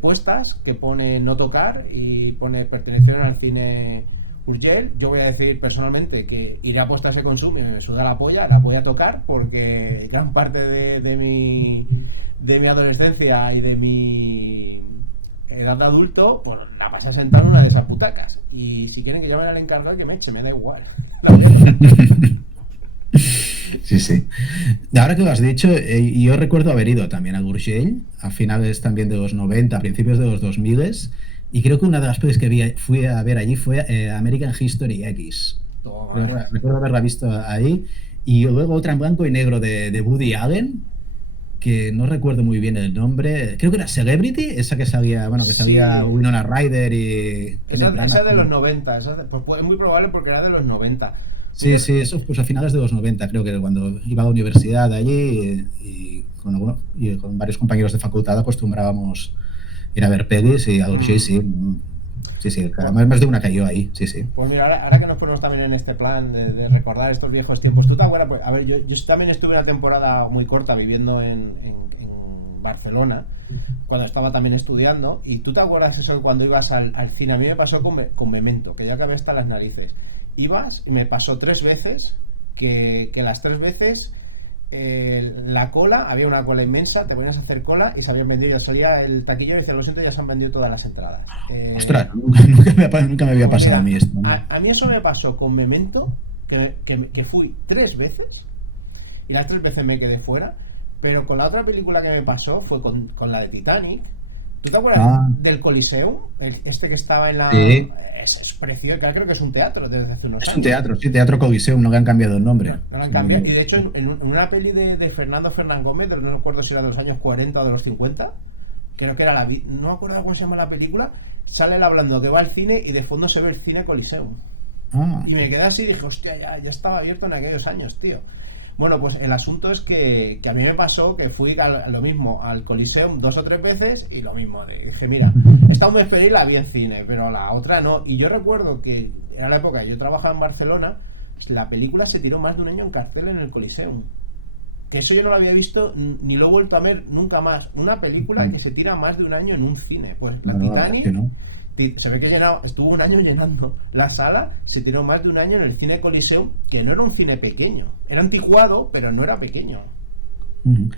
puestas, que pone no tocar y pone pertenecieron al Cine Urgell. Yo voy a decir personalmente que iré a puesta ese Consum y me suda la polla, la voy a tocar, porque gran parte de mi adolescencia y de mi edad de adulto, pues la pasé sentado en una de esas butacas. Y si quieren que llamen al encargado, que me eche, me da igual. Sí. Ahora que lo has dicho, yo recuerdo haber ido también a Urgell a finales también de los 90, a principios de los 2000, y creo que una de las pelis que fui a ver allí fue American History X. Recuerdo haberla visto ahí. Y luego otra en blanco y negro de Woody Allen, que no recuerdo muy bien el nombre. Creo que era Celebrity, esa que salía, salía Winona Ryder y... Esa de los 90, pues es muy probable porque era de los 90. Sí, eso pues a finales de los 90, creo que cuando iba a la universidad allí y con varios compañeros de facultad acostumbrábamos ir a ver pelis, y a Urgell sí, más de una cayó ahí, sí. Pues mira, ahora que nos ponemos también en este plan de recordar estos viejos tiempos, ¿tú te acuerdas? Pues, a ver, yo también estuve una temporada muy corta viviendo en Barcelona, cuando estaba también estudiando, y ¿tú te acuerdas eso cuando ibas al cine? A mí me pasó con Memento, que ya acabé hasta las narices. Ibas y me pasó 3 veces que las 3 veces la cola, había una cola inmensa, te ponías a hacer cola y se habían vendido, ya salía el taquillero y dice, lo siento, ya se han vendido todas las entradas. Ostras, nunca me había pasado a mí esto, ¿no? A mí eso me pasó con Memento, que fui 3 veces y las 3 veces me quedé fuera. Pero con la otra película que me pasó fue con la de Titanic. ¿Tú te acuerdas del Coliseum? Este que estaba en la... Sí. Es precioso, creo que es un teatro desde hace unos años. Es un teatro, sí, Teatro Coliseum, no le han cambiado el nombre. No lo han cambiado. Y de hecho, en una peli de Fernando Fernán Gómez, no recuerdo si era de los años 40 o de los 50, creo que era no me acuerdo cómo se llama la película, sale él hablando que va al cine y de fondo se ve el cine Coliseum. Y me quedé así y dije, hostia, ya estaba abierto en aquellos años, tío. Bueno, pues el asunto es que a mí me pasó que fui lo mismo al Coliseum 2 o 3 veces y lo mismo. Dije, mira, esta un me esperé y la vi en cine, pero la otra no. Y yo recuerdo que era la época que yo trabajaba en Barcelona, la película se tiró más de un año en cartel en el Coliseum. Que eso yo no lo había visto ni lo he vuelto a ver nunca más. Una película que se tira más de un año en un cine. Pues la Titanic... No. Se ve que estuvo un año llenando la sala, se tiró más de un año en el cine Coliseum, que no era un cine pequeño, era anticuado, pero no era pequeño.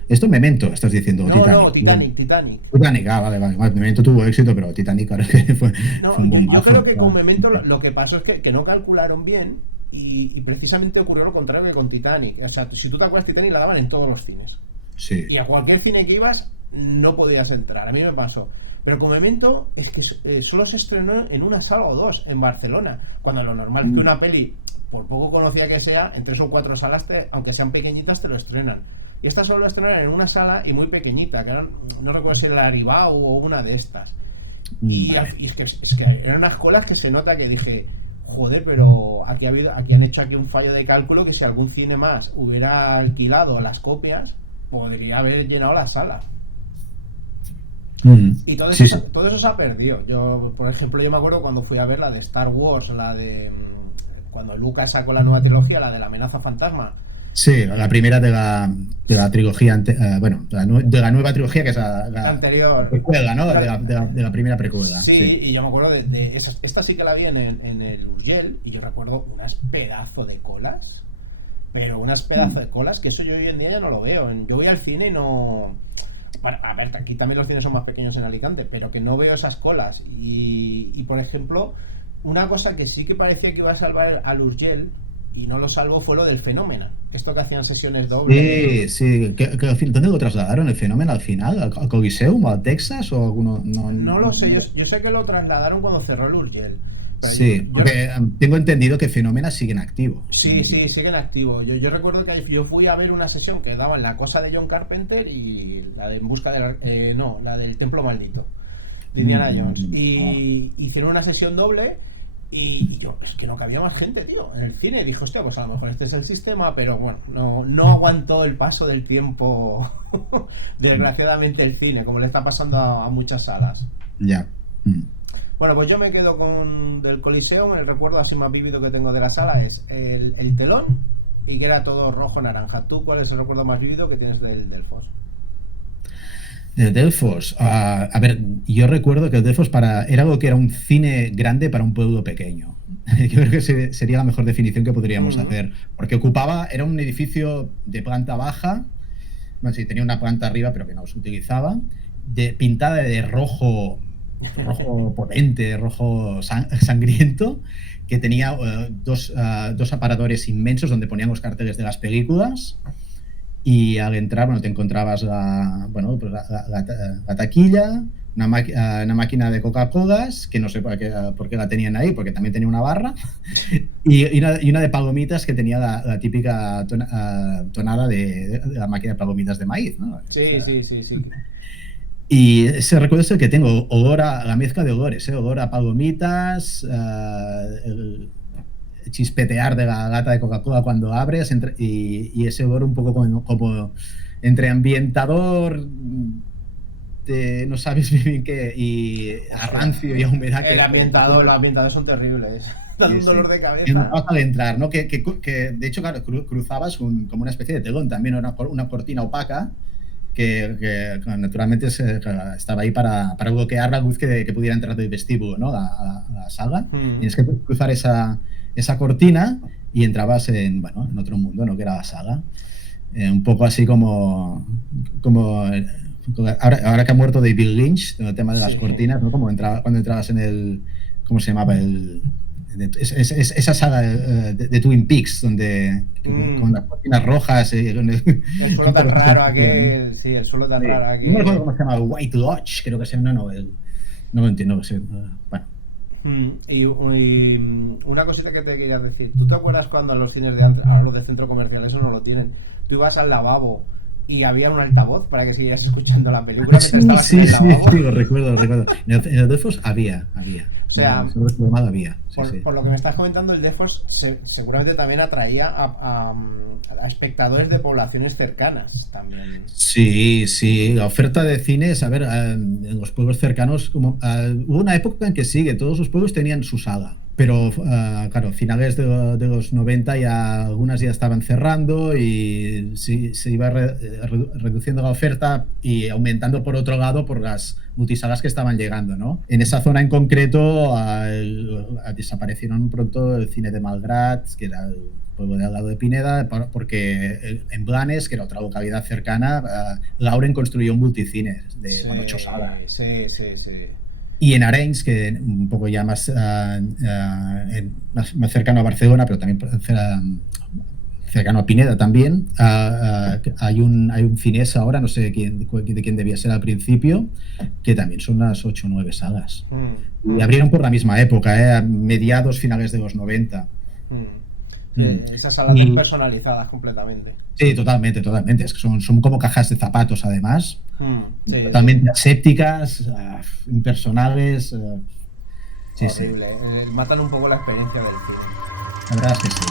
Esto Memento, estás diciendo. No, Titanic. Titanic, vale. Memento tuvo éxito, pero Titanic ahora que fue un bombazo. Yo creo que con Memento lo que pasó es que no calcularon bien y precisamente ocurrió lo contrario que con Titanic. O sea, si tú te acuerdas, Titanic la daban en todos los cines. Sí. Y a cualquier cine que ibas no podías entrar, a mí me pasó. Pero con Memento es que solo se estrenó en una sala o dos en Barcelona, cuando lo normal es que una peli, por poco conocida que sea, en 3 o 4 salas, aunque sean pequeñitas, te lo estrenan. Y esta solo la estrenaron en una sala y muy pequeñita, que eran, no recuerdo si era la Aribao o una de estas. Y es que eran unas colas que se nota que dije, joder, pero aquí han hecho aquí un fallo de cálculo, que si algún cine más hubiera alquilado las copias, podría haber llenado la sala. Y todo eso se ha perdido. Yo, por ejemplo, yo me acuerdo cuando fui a ver la de Star Wars, la de cuando Lucas sacó la nueva trilogía, la de la amenaza fantasma. Sí, la primera de la trilogía, de la nueva trilogía, que es la anterior. Precuela, ¿no? De la primera precuela. Sí, y yo me acuerdo de esta sí que la vi en el Urgell, y yo recuerdo unas pedazos de colas, pero unas pedazos de colas, que eso yo hoy en día ya no lo veo. Yo voy al cine y no... Bueno, a ver, aquí también los cines son más pequeños en Alicante, pero que no veo esas colas. Y por ejemplo, una cosa que sí que parecía que iba a salvar al Urgell y no lo salvó fue lo del Fenómeno. Esto que hacían sesiones dobles. Sí. ¿Dónde lo trasladaron el Fenómeno al final? ¿Al Coliseum o al Texas o alguno? No lo sé, yo sé que lo trasladaron cuando cerró el Urgell. Sí, porque tengo entendido que Fenómeno sigue en activo. Sí, sigue en activo. Yo recuerdo que yo fui a ver una sesión que daban La Cosa de John Carpenter y la de En Busca de la del Templo Maldito de Indiana Jones. Y hicieron una sesión doble y yo, es que no cabía más gente, tío, en el cine. Dijo, hostia, pues a lo mejor este es el sistema, pero bueno, no aguantó el paso del tiempo, desgraciadamente, el cine, como le está pasando a muchas salas. Ya. Bueno, pues yo me quedo con del Coliseum. El recuerdo así más vívido que tengo de la sala es el telón y que era todo rojo-naranja. ¿Tú cuál es el recuerdo más vívido que tienes del Delfos? El Delfos, a ver, yo recuerdo que el Delfos era algo que era un cine grande para un pueblo pequeño. Yo creo que sería la mejor definición que podríamos hacer, porque era un edificio de planta baja, bueno, sí, tenía una planta arriba, pero que no se utilizaba, pintada de rojo potente, rojo sangriento, que tenía dos aparadores inmensos donde ponían los carteles de las películas, y al entrar, bueno, te encontrabas la taquilla, una máquina de Coca-Colas, que no sé por qué la tenían ahí, porque también tenía una barra, y una de palomitas que tenía la típica tonada de la máquina de palomitas de maíz, ¿no? Sí. Y ese recuerdo es el que tengo, la mezcla de olores, olor a palomitas, el chispetear de la lata de Coca-Cola cuando abres, y ese olor un poco como entre ambientador, no sabes bien qué, y a rancio y a humedad. Los ambientadores son terribles. Dan un dolor de cabeza. Al entrar, ¿no? Que de hecho, claro, cruzabas como una especie de telón, también una cortina opaca, que naturalmente estaba ahí para bloquear la luz que pudiera entrar del vestíbulo, ¿no? a la sala. Tienes que cruzar esa cortina y entrabas en otro mundo, ¿no? Que era la sala. Un poco así como ahora que ha muerto David Lynch, el tema de las cortinas, ¿no? Cuando entrabas en el... ¿Cómo se llamaba? Esa saga de Twin Peaks, donde con las cortinas rojas, el suelo tan raro aquel, sí, el suelo tan raro aquel. No me acuerdo cómo se llama, White Lodge, creo que se llama, no lo entiendo, bueno. Y una cosita que te quería decir, ¿tú te acuerdas cuando en los cines de antes, ahora los de centro comercial, eso no lo tienen, tú ibas al lavabo y había un altavoz para que siguieras escuchando la película Sí, mientras estabas en sí, el sí, lavabo. sí, lo recuerdo, lo recuerdo. En el Defos había. O sea, Sobre el programado había, sí, por, sí. por lo que me estás comentando, el Defos seguramente también atraía a espectadores de poblaciones cercanas también. Sí, sí, la oferta de cines, a ver, en los pueblos cercanos, hubo una época en que sí, que todos los pueblos tenían su sala, pero claro, finales de los 90 ya algunas ya estaban cerrando y sí, se iba reduciendo la oferta y aumentando por otro lado por las multisalas que estaban llegando, ¿no? En esa zona en concreto desaparecieron pronto el cine de Malgrat, que era el pueblo de al lado de Pineda, porque en Blanes, que era otra localidad cercana, Lauren construyó un multicine Sí, con 8 salas. sí, sí, sí. Y en Arenys, que un poco ya más cercano a Barcelona, pero también cercano a Pineda también, hay un Cines ahora, no sé de quién debía ser al principio, que también son unas 8 o 9 salas. Y abrieron por la misma época, a mediados, finales de los 90. Sí, Mm. esas salas despersonalizadas completamente. Sí, totalmente, totalmente. Es que son como cajas de zapatos, además. Sí, Totalmente sí. asépticas, impersonales. Sí, sí. Horrible. Matan un poco la experiencia del cine. La verdad es que sí.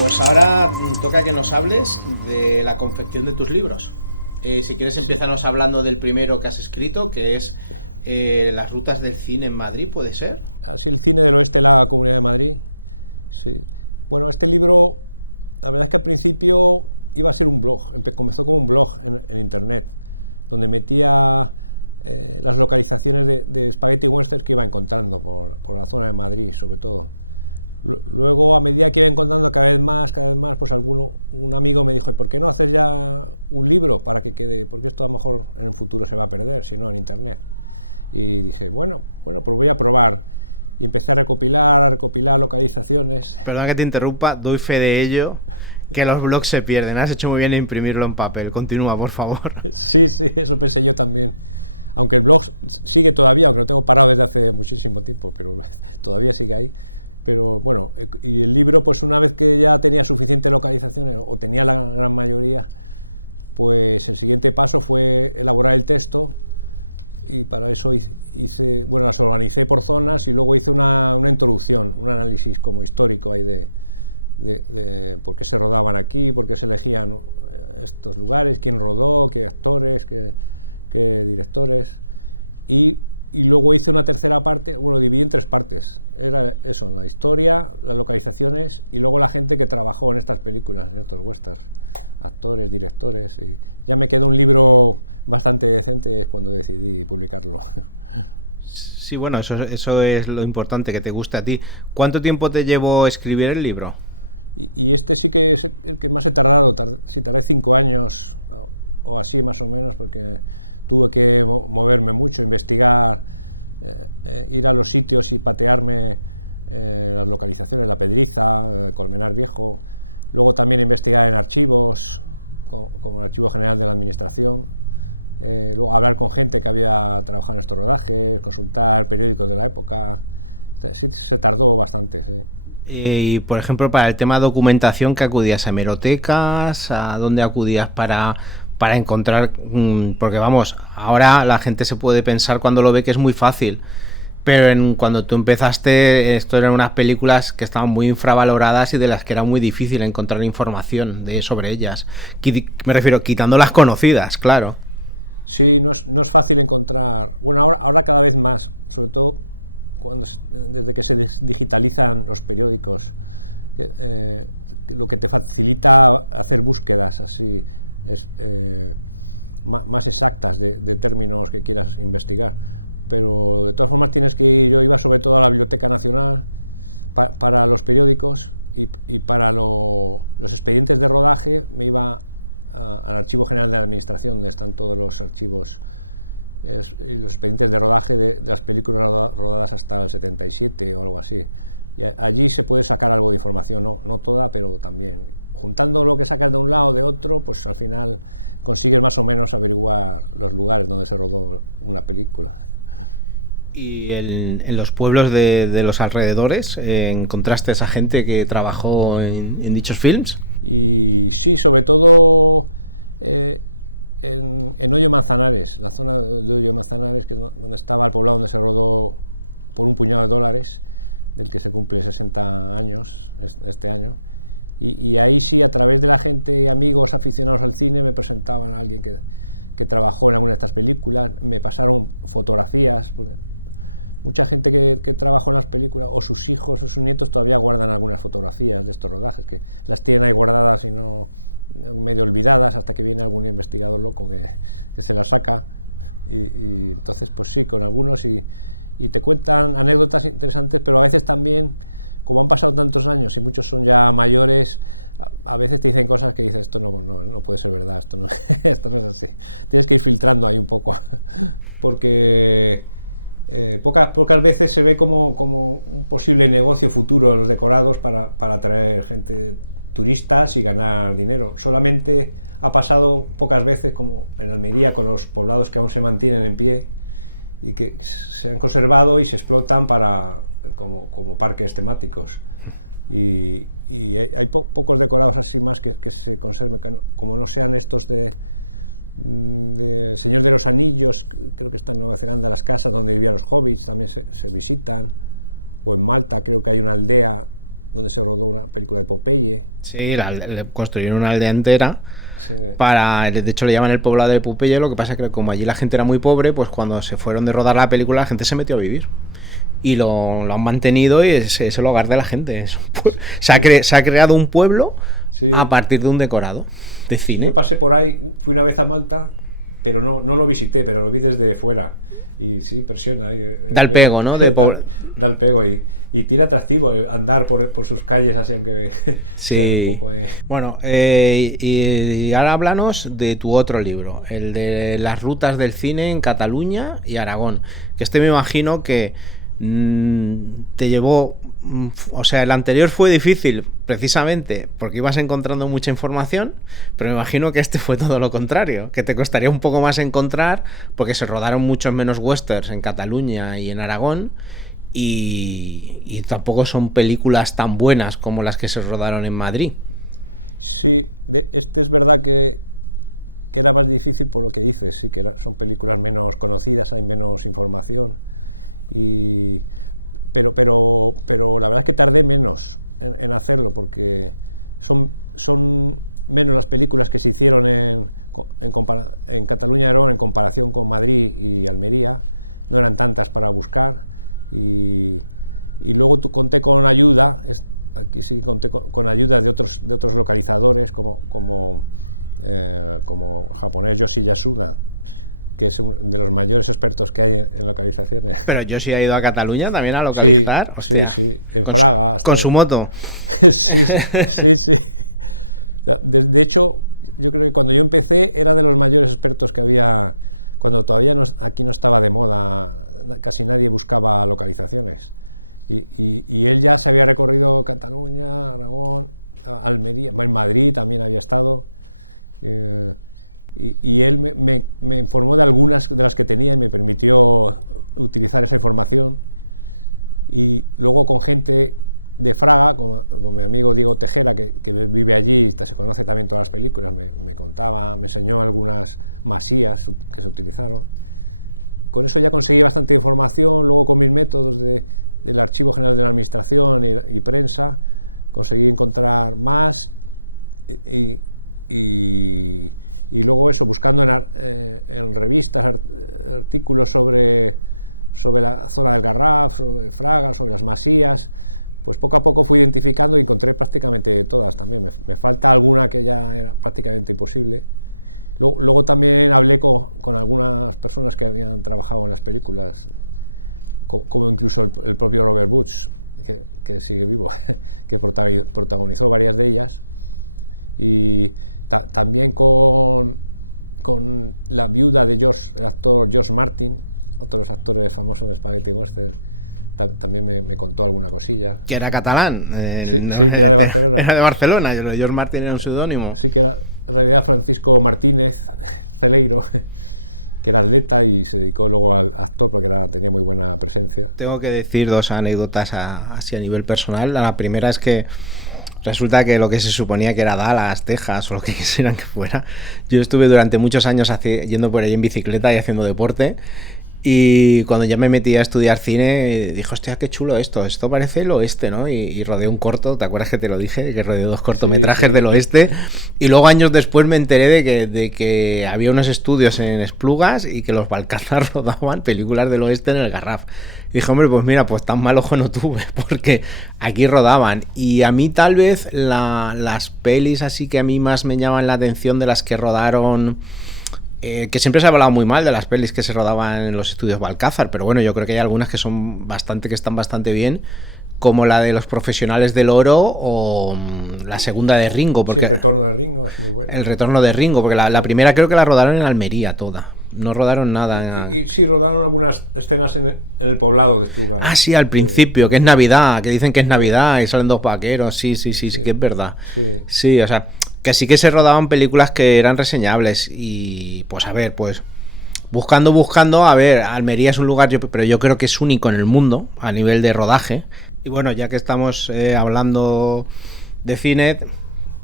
Pues ahora toca que nos hables de la confección de tus libros. Si quieres, empiezanos hablando del primero que has escrito, que es Las rutas del cine en Madrid, ¿puede ser? Perdón que te interrumpa, doy fe de ello, que los blogs se pierden. Has hecho muy bien en imprimirlo en papel. Continúa, por favor. Sí, sí, es lo pensé que también. Sí, bueno, eso es lo importante, que te guste a ti. ¿Cuánto tiempo te llevó escribir el libro? Y por ejemplo, para el tema documentación, ¿qué acudías? ¿A hemerotecas? ¿A dónde acudías para encontrar? Porque vamos, ahora la gente se puede pensar cuando lo ve que es muy fácil. Pero cuando tú empezaste, esto eran unas películas que estaban muy infravaloradas y de las que era muy difícil encontrar información sobre ellas. Me refiero, quitando las conocidas, claro. Sí, no es fácil encontrar. Y en los pueblos de los alrededores, ¿encontraste a esa gente que trabajó en dichos films? Y sí, sobre todo porque pocas veces se ve como un posible negocio futuro los decorados para atraer gente, turistas y ganar dinero. Solamente ha pasado pocas veces, como en Almería, con los poblados que aún se mantienen en pie y que se han conservado y se explotan como parques temáticos. Y Sí, le construyeron una aldea entera Sí. de hecho le llaman el poblado de Popeye. Lo que pasa es que como allí la gente era muy pobre, pues cuando se fueron de rodar la película la gente se metió a vivir. Y lo han mantenido y es el hogar de la gente. Se ha creado un pueblo Sí. a partir de un decorado de cine. yo pasé por ahí, fui una vez a Malta, pero no lo visité, pero lo vi desde fuera. Y sí, impresiona. Da el pego, ¿no? Da el pego y tira atractivo andar por sus calles así que... Sí. Bueno, y ahora háblanos de tu otro libro, el de las rutas del cine en Cataluña y Aragón. Que me imagino que te llevó... O sea, el anterior fue difícil precisamente porque ibas encontrando mucha información, pero me imagino que este fue todo lo contrario, que te costaría un poco más encontrar porque se rodaron muchos menos westerns en Cataluña y en Aragón. Y tampoco son películas tan buenas como las que se rodaron en Madrid. Pero yo sí he ido a Cataluña también a localizar. Hostia, con su moto. Que era catalán, era de Barcelona. George Martin era un seudónimo. Era Francisco Martínez Pereiro, que era atleta. tengo que decir dos anécdotas así a nivel personal. La primera es que resulta que lo que se suponía que era Dallas, Texas o lo que quisieran que fuera, yo estuve durante muchos años yendo por ahí en bicicleta y haciendo deporte. Y cuando ya me metí a estudiar cine, dije, hostia, qué chulo esto parece el oeste, ¿no? Y rodé un corto, ¿te acuerdas que te lo dije? Que rodé 2 cortometrajes del oeste. Y luego años después me enteré de que había unos estudios en Esplugas y que los Balcázar rodaban películas del oeste en el Garraf. Y dije, hombre, pues mira, pues tan mal ojo no tuve, porque aquí rodaban. Y a mí tal vez las pelis así que a mí más me llaman la atención de las que rodaron... que siempre se ha hablado muy mal de las pelis que se rodaban en los estudios Balcázar, pero bueno, yo creo que hay algunas que están bastante bien, como la de Los Profesionales del Oro o la segunda de Ringo, porque el retorno de Ringo, porque la primera creo que la rodaron en Almería toda, no rodaron nada. Y sí, rodaron algunas escenas en el poblado. Ah, sí, al principio, que es Navidad, que dicen que es Navidad y salen 2 vaqueros, sí, que es verdad. Sí, o sea... que sí que se rodaban películas que eran reseñables y pues a ver, pues buscando, a ver, Almería es un lugar, pero yo creo que es único en el mundo a nivel de rodaje. Y bueno, ya que estamos hablando de cine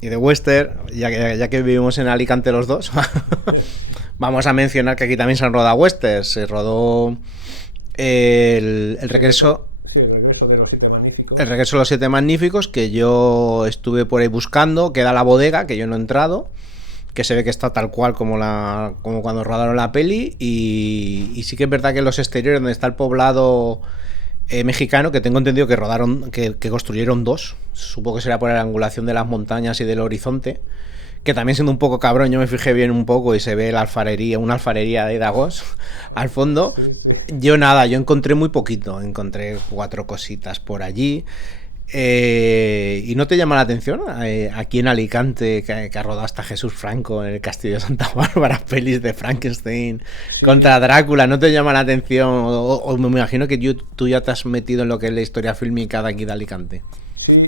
y de western, ya que vivimos en Alicante los dos, vamos a mencionar que aquí también se han rodado westerns. Se rodó el regreso... Sí, el regreso de los 7 magníficos. El regreso de los 7 magníficos, que yo estuve por ahí buscando, queda la bodega, que yo no he entrado, que se ve que está tal cual como cuando rodaron la peli, y sí que es verdad que en los exteriores, donde está el poblado mexicano, que tengo entendido que rodaron, que construyeron 2, supongo que será por la angulación de las montañas y del horizonte, que también siendo un poco cabrón, yo me fijé bien un poco y se ve una alfarería de Dagos al fondo. Yo encontré muy poquito, encontré 4 cositas por allí. ¿Y no te llama la atención aquí en Alicante que ha rodado hasta Jesús Franco en el Castillo de Santa Bárbara, pelis de Frankenstein contra Drácula? ¿No te llama la atención? O me imagino que tú ya te has metido en lo que es la historia fílmica de aquí de Alicante. Sí.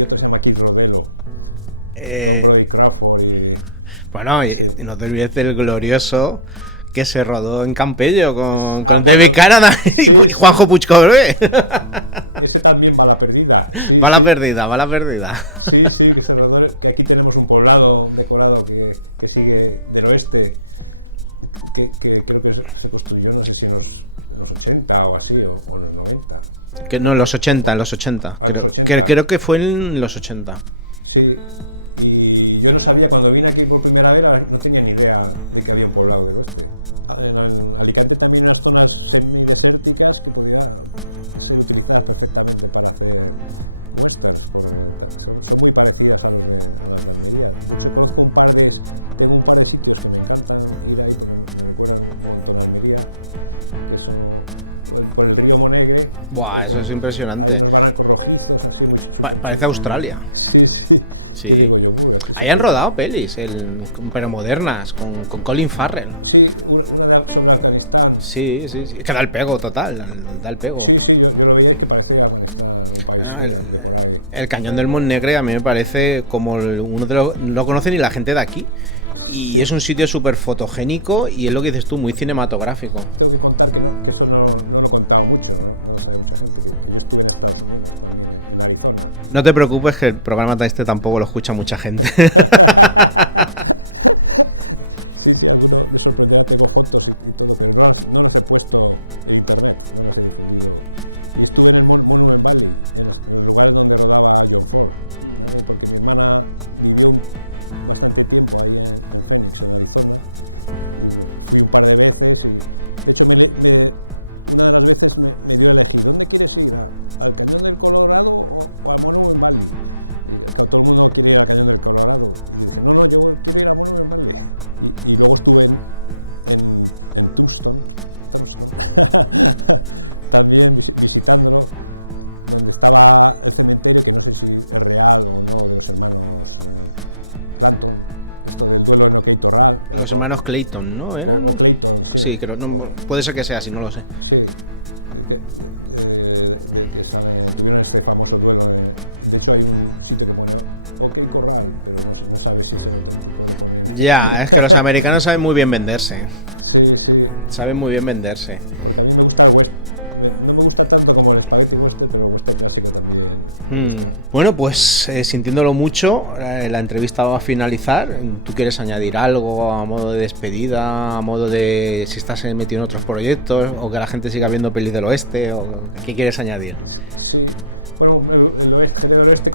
Y otro se llama Kim Rodelo. Bueno, y no te olvides del glorioso que se rodó en Campello con David Carradine y Juanjo Puigcorbe. Ese también va a la perdida. Sí. Va la perdida. Sí, que se rodó. Aquí tenemos un poblado, un decorado que sigue del oeste, que creo que se construyó, no sé si en los 80 o así, o en los 90. Que no, en los 80. Creo que fue en los 80. Sí, y yo no sabía, cuando vine aquí por primera vez, no tenía ni idea de que había un poblado. Por el río Monegre. Buah, eso es impresionante. Parece Australia. Sí. Ahí han rodado pelis, pero modernas, con Colin Farrell. Sí. Que da el pego total, da el pego. El Cañón del Montnegre a mí me parece como uno de los... No lo conoce ni la gente de aquí. Y es un sitio súper fotogénico y es lo que dices tú, muy cinematográfico. No te preocupes que el programa este tampoco lo escucha mucha gente. Los hermanos Clayton, ¿no? ¿Eran? Clayton. Sí, creo. No, puede ser que sea así, no lo sé. Sí. Este famoso duelo de Clayton. Ya, es que los americanos saben muy bien venderse. Saben muy bien venderse. Bueno, pues sintiéndolo mucho, la entrevista va a finalizar. ¿Tú quieres añadir algo a modo de despedida, a modo de si estás metido en otros proyectos, o que la gente siga viendo pelis del oeste, o qué quieres añadir? Sí. Bueno, el oeste,